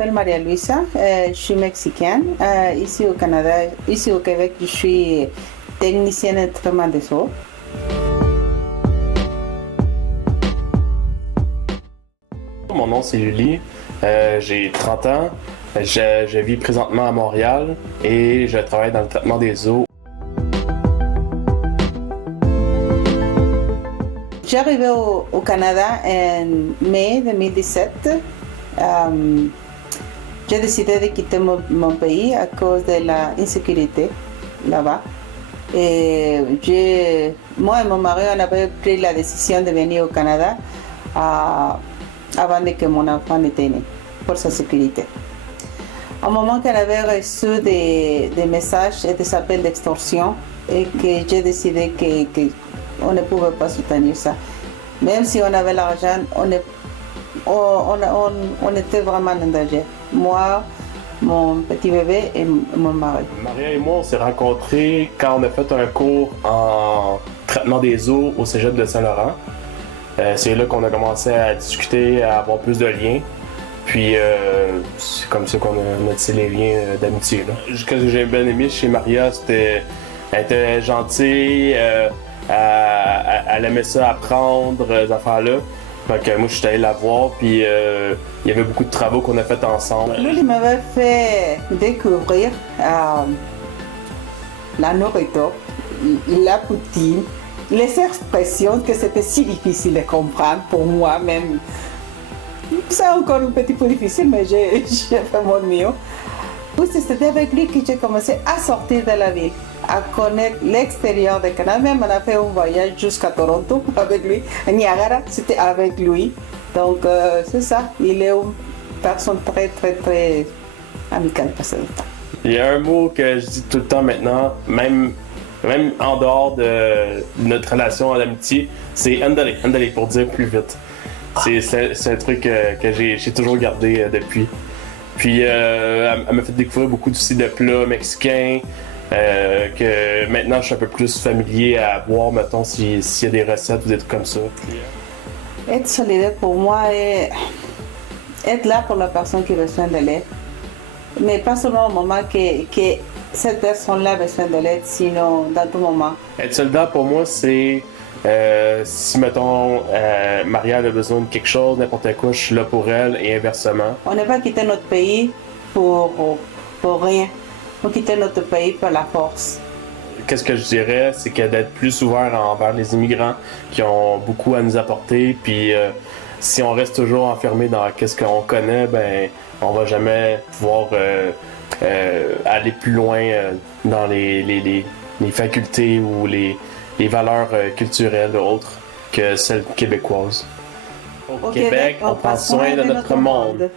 m'appelle Maria Luisa, je suis mexicaine. Ici au Canada, ici au Québec, je suis technicienne de traitement des eaux. Mon nom c'est Lily, j'ai 30 ans, je vis présentement à Montréal et je travaille dans le traitement des eaux. J'ai arrivé au Canada en mai 2017. J'ai décidé de quitter mon pays à cause de l'insécurité là-bas. Et moi et mon mari, on avait pris la décision de venir au Canada avant que mon enfant n'était né, pour sa sécurité. Au moment qu'on avait reçu des messages et des appels d'extorsion, et que j'ai décidé qu'on ne pouvait pas soutenir ça. Même si on avait l'argent, on était vraiment en danger. Moi, mon petit bébé et mon mari. Maria et moi, on s'est rencontrés quand on a fait un cours en traitement des eaux au Cégep de Saint-Laurent. C'est là qu'on a commencé à discuter, à avoir plus de liens. Puis c'est comme ça qu'on a tissé les liens d'amitié. Ce que j'ai bien aimé chez Maria, c'était qu'elle était gentille, elle aimait ça apprendre, ces affaires-là. Donc moi je suis allé la voir, puis il y avait beaucoup de travaux qu'on a fait ensemble. Lui, il m'avait fait découvrir la nourriture, la poutine, les expressions que c'était si difficile de comprendre pour moi-même. C'est encore un petit peu difficile, mais j'ai fait mon mieux. Puis c'était avec lui que j'ai commencé à sortir de la ville, à connaître l'extérieur du Canada. Même on a fait un voyage jusqu'à Toronto avec lui. À Niagara, c'était avec lui. Donc c'est ça, il est une personne très très très amicale pour ça. Il y a un mot que je dis tout le temps maintenant, même en dehors de notre relation d'amitié, c'est andale, andale pour dire plus vite. C'est un truc que j'ai toujours gardé depuis. Puis elle m'a fait découvrir beaucoup aussi de plats mexicains, que maintenant je suis un peu plus familier à voir, mettons, s'il y a des recettes ou des trucs comme ça. Être solidaire pour moi est être là pour la personne qui a besoin de l'aide. Mais pas seulement au moment que cette personne-là a besoin de l'aide, sinon dans tout moment. Être soldat pour moi, c'est si, mettons, Maria a besoin de quelque chose, n'importe quoi, je suis là pour elle et inversement. On n'a pas quitté notre pays pour rien. On quittait notre pays par la force. Qu'est-ce que je dirais, c'est que d'être plus ouvert envers les immigrants qui ont beaucoup à nous apporter, puis si on reste toujours enfermé dans qu'est-ce qu'on connaît, ben on va jamais pouvoir aller plus loin dans les facultés ou les valeurs culturelles autres que celles québécoises. Au Québec, on prend soin de notre monde.